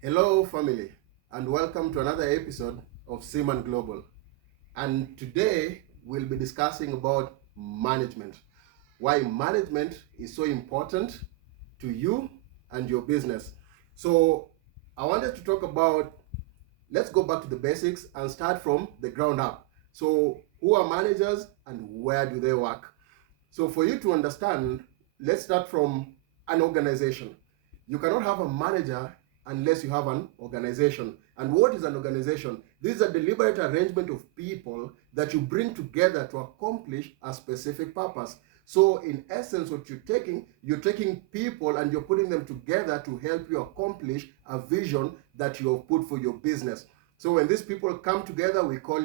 Hello, family, and welcome to another episode of Seaman Global. And today we'll be discussing about management, why management is so important to you and your business. So, I wanted to talk about, let's go back to the basics and start from the ground up. So, who are managers and where do they work? So, for you to understand, let's start from an organization. You cannot have a manager unless you have an organization. And what is an organization? This is a deliberate arrangement of people that you bring together to accomplish a specific purpose. So in essence, what you're taking people and you're putting them together to help you accomplish a vision that you have put for your business. So when these people come together, we call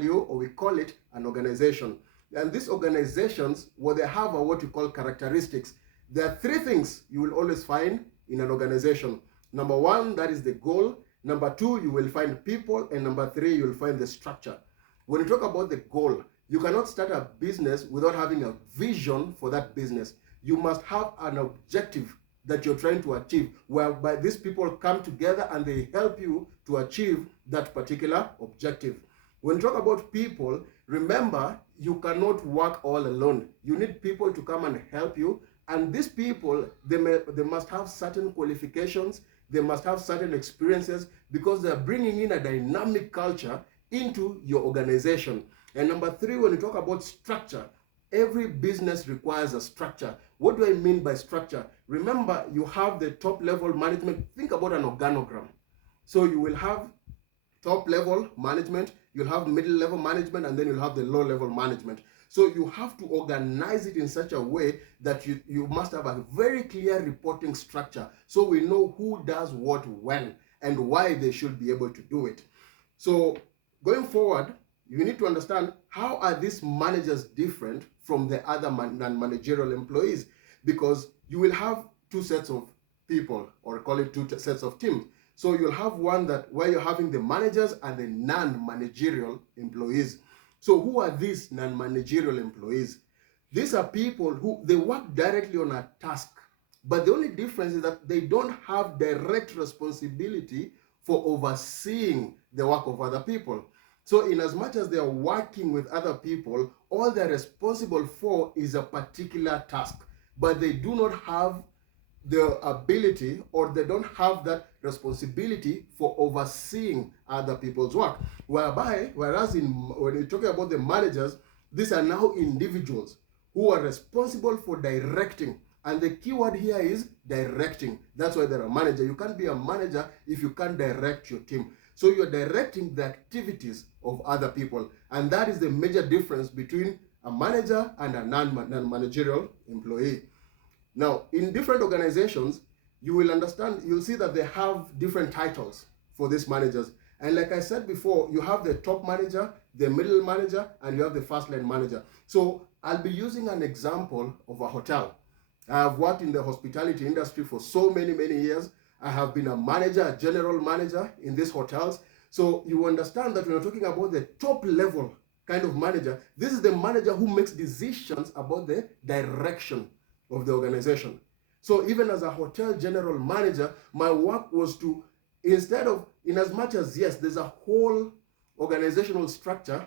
it an organization. And these organizations, what they have are what we call characteristics. There are three things you will always find in an organization. Number one, that is the goal. Number two, you will find people. And number three, you will find the structure. When you talk about the goal, you cannot start a business without having a vision for that business. You must have an objective that you're trying to achieve, whereby these people come together and they help you to achieve that particular objective. When you talk about people, remember, you cannot work all alone. You need people to come and help you. And these people, they must have certain qualifications, they must have certain experiences, because they're bringing in a dynamic culture into your organization. And number three, when you talk about structure, every business requires a structure. What do I mean by structure? Remember, you have the top level management. Think about an organogram. So you will have top level management, you'll have middle level management, and then you'll have the low level management. So you have to organize it in such a way that you must have a very clear reporting structure, so we know who does what when and why they should be able to do it. So going forward, you need to understand, how are these managers different from the other non-managerial employees? Because you will have two sets of people, or call it two sets of teams. So you'll have one that where you're having the managers and the non-managerial employees. So who are these non-managerial employees? These are people who they work directly on a task, but the only difference is that they don't have direct responsibility for overseeing the work of other people. So in as much as they are working with other people, all they're responsible for is a particular task, but they do not have the ability, or they don't have that responsibility for overseeing other people's work. Whereas when you're talking about the managers, these are now individuals who are responsible for directing. And the key word here is directing. That's why they're a manager. You can't be a manager if you can't direct your team. So you're directing the activities of other people. And that is the major difference between a manager and a non-managerial employee. Now, in different organizations, you will understand, you'll see that they have different titles for these managers. And like I said before, you have the top manager, the middle manager, and you have the first line manager. So I'll be using an example of a hotel. I have worked in the hospitality industry for so many years. I have been a manager, a general manager in these hotels. So you understand that when you're talking about the top level kind of manager, this is the manager who makes decisions about the direction of the organization. So even as a hotel general manager, my work was to, instead of, in as much as, yes, there's a whole organizational structure,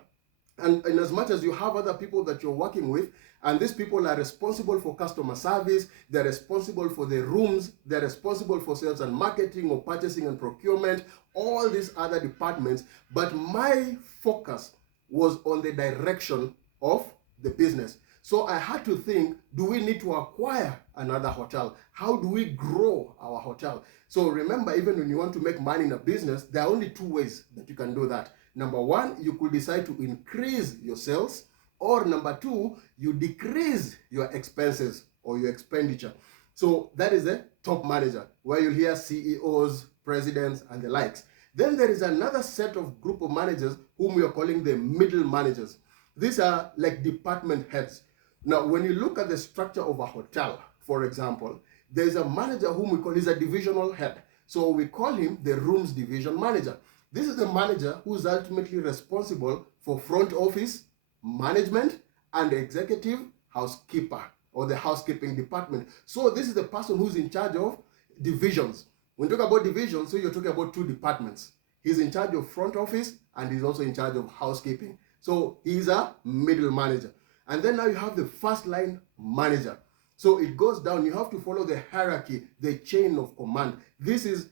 and in as much as you have other people that you're working with, and these people are responsible for customer service, they're responsible for the rooms, they're responsible for sales and marketing, or purchasing and procurement, all these other departments, but my focus was on the direction of the business. So I had to think, do we need to acquire another hotel? How do we grow our hotel? So remember, even when you want to make money in a business, there are only two ways that you can do that. Number one, you could decide to increase your sales, or number two, you decrease your expenses or your expenditure. So that is a top manager, where you'll hear CEOs, presidents, and the likes. Then there is another set of group of managers whom we are calling the middle managers. These are like department heads. Now, when you look at the structure of a hotel, for example, there's a manager whom we call, he's a divisional head. So we call him the rooms division manager. This is the manager who is ultimately responsible for front office, management, and executive housekeeper, or the housekeeping department. So this is the person who's in charge of divisions. When you talk about division, so you're talking about two departments. He's in charge of front office and he's also in charge of housekeeping. So he's a middle manager. And then now you have the first line manager. So it goes down. You have to follow the hierarchy, the chain of command. This is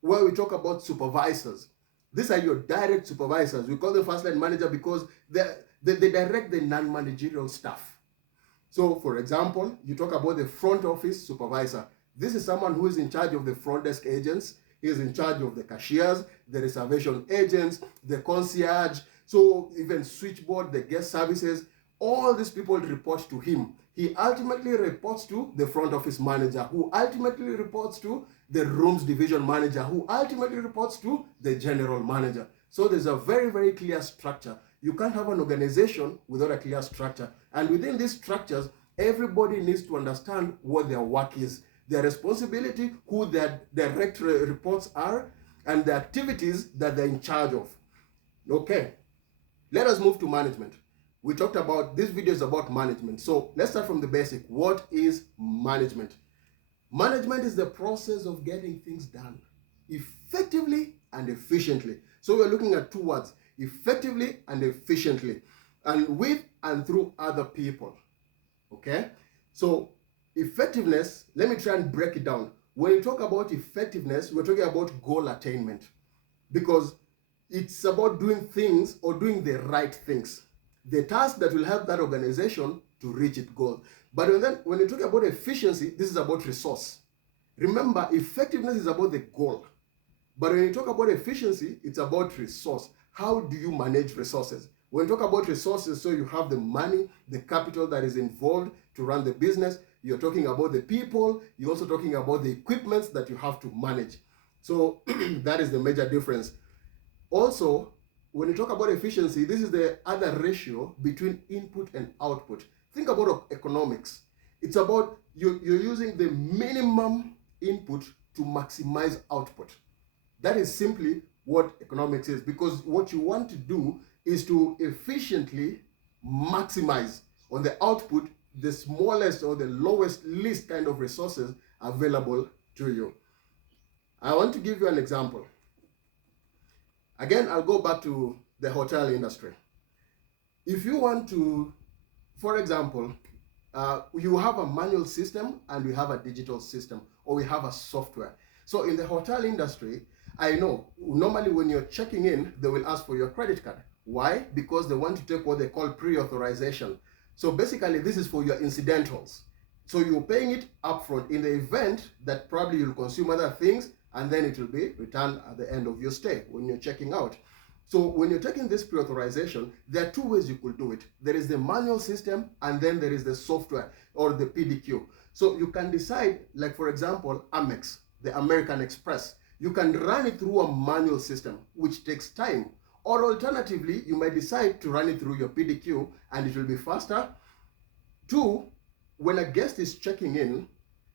where we talk about supervisors. These are your direct supervisors. We call them first line manager because they direct the non-managerial staff. So, for example, you talk about the front office supervisor. This is someone who is in charge of the front desk agents. He is in charge of the cashiers, the reservation agents, the concierge, so even switchboard, the guest services. All these people report to him. He ultimately reports to the front office manager, who ultimately reports to the rooms division manager, who ultimately reports to the general manager. So there's a very, very clear structure. You can't have an organization without a clear structure. And within these structures, everybody needs to understand what their work is, their responsibility, who their direct reports are, and the activities that they're in charge of. Okay, let us move to management. We talked about, this video is about management. So let's start from the basic. What is management? Management is the process of getting things done effectively and efficiently. So we're looking at two words, effectively and efficiently, and with and through other people. Okay? So effectiveness, let me try and break it down. When you talk about effectiveness, we're talking about goal attainment, because it's about doing things or doing the right things, the task that will help that organization to reach its goal. But when you talk about efficiency, this is about resource. Remember, effectiveness is about the goal. But when you talk about efficiency, it's about resource. How do you manage resources? When you talk about resources, so you have the money, the capital that is involved to run the business. You're talking about the people. You're also talking about the equipment that you have to manage. So that is the major difference. Also, when you talk about efficiency, this is the other ratio between input and output. Think about economics. It's about you're using the minimum input to maximize output. That is simply what economics is, because what you want to do is to efficiently maximize on the output the smallest or the lowest, least kind of resources available to you. I want to give you an example. Again, I'll go back to the hotel industry. If you want to, for example, you have a manual system and we have a digital system, or we have a software. So in the hotel industry, I know normally when you're checking in, they will ask for your credit card. Why? Because they want to take what they call pre-authorization. So basically, this is for your incidentals. So you're paying it upfront in the event that probably you'll consume other things, and then it will be returned at the end of your stay when you're checking out. So when you're taking this pre-authorization, there are two ways you could do it. There is the manual system, and then there is the software or the PDQ. So you can decide, like for example, Amex, the American Express. You can run it through a manual system, which takes time. Or alternatively, you might decide to run it through your PDQ and it will be faster. Two, when a guest is checking in,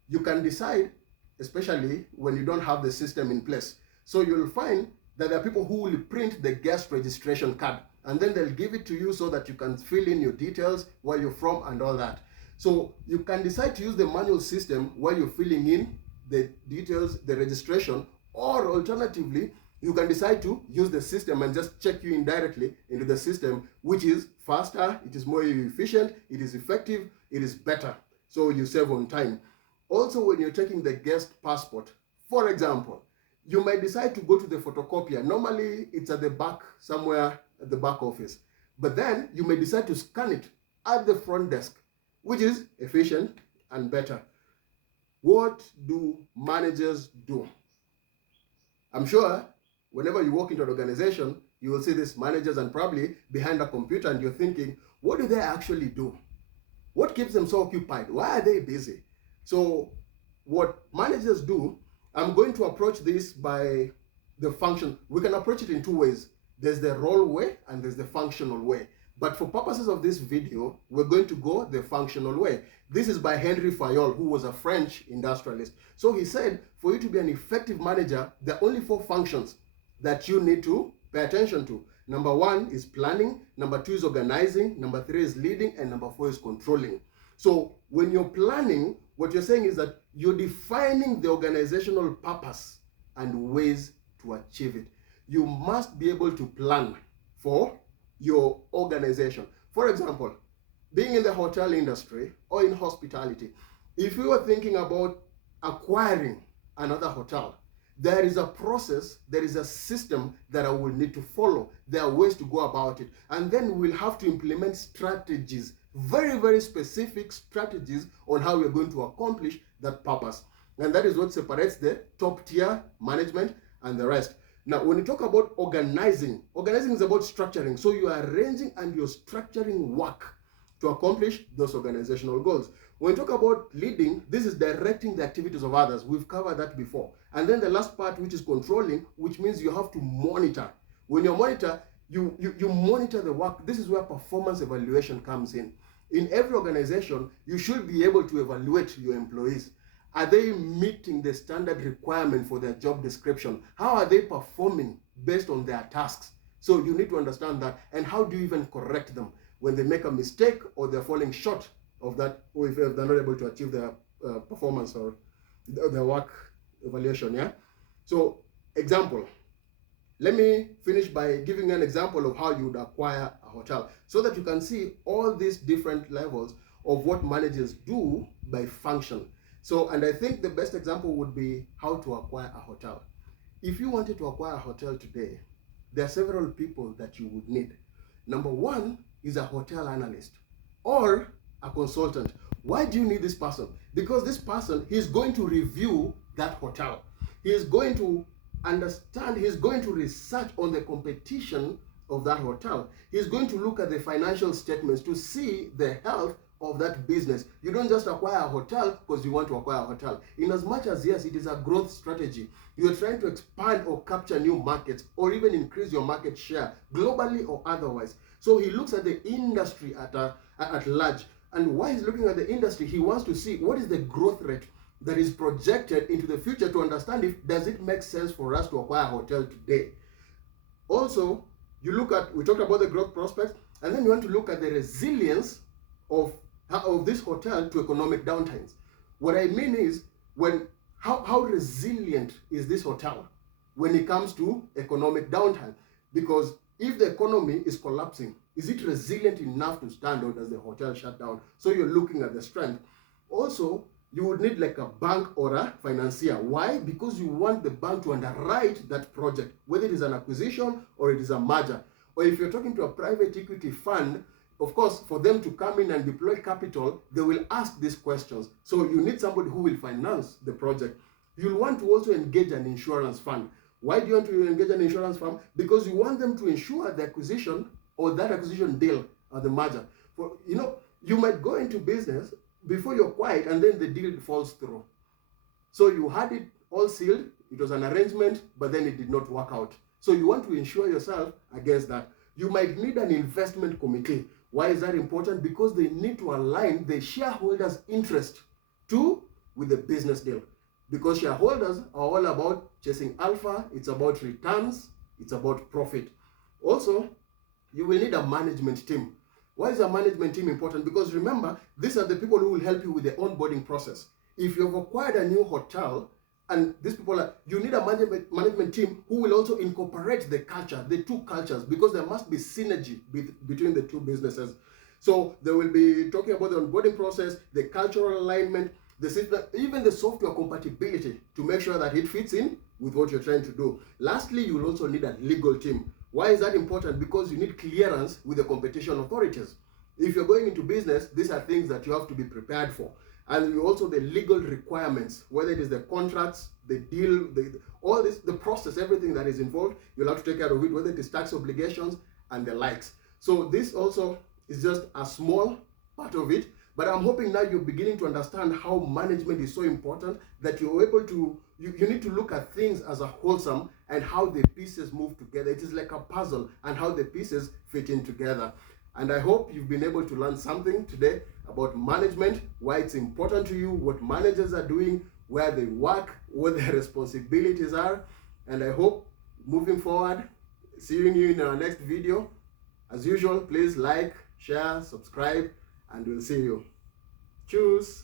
you can decide, especially when you don't have the system in place. So you'll find that there are people who will print the guest registration card and then they'll give it to you so that you can fill in your details, where you're from and all that. So you can decide to use the manual system where you're filling in the details, the registration, or alternatively, you can decide to use the system and just check you in directly into the system, which is faster, it is more efficient, it is effective, it is better. So you save on time. Also, when you're taking the guest passport, for example, you might decide to go to the photocopier. Normally, it's at the back, somewhere at the back office. But then you may decide to scan it at the front desk, which is efficient and better. What do managers do? I'm sure whenever you walk into an organization, you will see these managers and probably behind a computer, and you're thinking, what do they actually do? What keeps them so occupied? Why are they busy? So what managers do, I'm going to approach this by the function. We can approach it in two ways. There's the role way and there's the functional way. But for purposes of this video, we're going to go the functional way. This is by Henry Fayol, who was a French industrialist. So he said, for you to be an effective manager, there are only 4 functions that you need to pay attention to. Number 1 is planning, number 2 is organizing, number 3 is leading, and number 4 is controlling. So when you're planning, what you're saying is that you're defining the organizational purpose and ways to achieve it. You must be able to plan for your organization. For example, being in the hotel industry or in hospitality, if you are thinking about acquiring another hotel, there is a process, there is a system that I will need to follow. There are ways to go about it. And then we'll have to implement strategies, very, very specific strategies on how we're going to accomplish that purpose. And that is what separates the top tier management and the rest. Now, when you talk about organizing is about structuring. So you are arranging and you're structuring work to accomplish those organizational goals. When we talk about leading, this is directing the activities of others. We've covered that before. And then the last part, which is controlling, which means you have to monitor. When you monitor, you monitor the work. This is where performance evaluation comes in. In every organization, you should be able to evaluate your employees. Are they meeting the standard requirement for their job description? How are they performing based on their tasks? So you need to understand that. And how do you even correct them when they make a mistake or they're falling short of that, or if they're not able to achieve their performance or their work evaluation, yeah? So, example. Let me finish by giving an example of how you would acquire a hotel so that you can see all these different levels of what managers do by function. So, and I think the best example would be how to acquire a hotel. If you wanted to acquire a hotel today, there are several people that you would need. Number one is a hotel analyst or a consultant. Why do you need this person? Because this person, he's going to review that hotel. He is going to understand, he's going to research on the competition of that hotel. He's going to look at the financial statements to see the health of that business. You don't just acquire a hotel because you want to acquire a hotel. In as much as, yes, it is a growth strategy. You're trying to expand or capture new markets or even increase your market share globally or otherwise. So he looks at the industry at large. And while he's looking at the industry, he wants to see what is the growth rate that is projected into the future to understand if does it make sense for us to acquire a hotel today. Also, we talked about the growth prospects, and then you want to look at the resilience of this hotel to economic downtimes. What I mean is, how resilient is this hotel when it comes to economic downtime? Because if the economy is collapsing, is it resilient enough to stand, or does the hotel shut down? So you're looking at the strength. Also, you would need like a bank or a financier. Why? Because you want the bank to underwrite that project, whether it is an acquisition or it is a merger. Or if you're talking to a private equity fund, of course, for them to come in and deploy capital, they will ask these questions. So you need somebody who will finance the project. You'll want to also engage an insurance fund. Why do you want to engage an insurance firm? Because you want them to ensure the acquisition or that acquisition deal or the merger. You might go into business before you're quiet and then the deal falls through. So you had it all sealed, it was an arrangement, but then it did not work out. So you want to insure yourself against that. You might need an investment committee. Why is that important? Because they need to align the shareholders' interest with the business deal. Because shareholders are all about chasing alpha, it's about returns, it's about profit. Also, you will need a management team. Why is a management team important? Because remember, these are the people who will help you with the onboarding process. If you've acquired a new hotel, and these people you need a management team who will also incorporate the culture, the two cultures, because there must be synergy between the two businesses. So they will be talking about the onboarding process, the cultural alignment, the system, even the software compatibility to make sure that it fits in with what you're trying to do. Lastly, you will also need a legal team. Why is that important? Because you need clearance with the competition authorities. If you're going into business, these are things that you have to be prepared for. And also the legal requirements, whether it is the contracts, the deal, all this, the process, everything that is involved, you'll have to take care of it, whether it is tax obligations and the likes. So this also is just a small part of it. But I'm hoping now you're beginning to understand how management is so important that you're able to, you need to look at things as a wholesome and how the pieces move together. It is like a puzzle and how the pieces fit in together. And I hope you've been able to learn something today about management, why it's important to you, what managers are doing, where they work, what their responsibilities are. And I hope moving forward, seeing you in our next video. As usual, please like, share, subscribe, and we'll see you. Tschüss.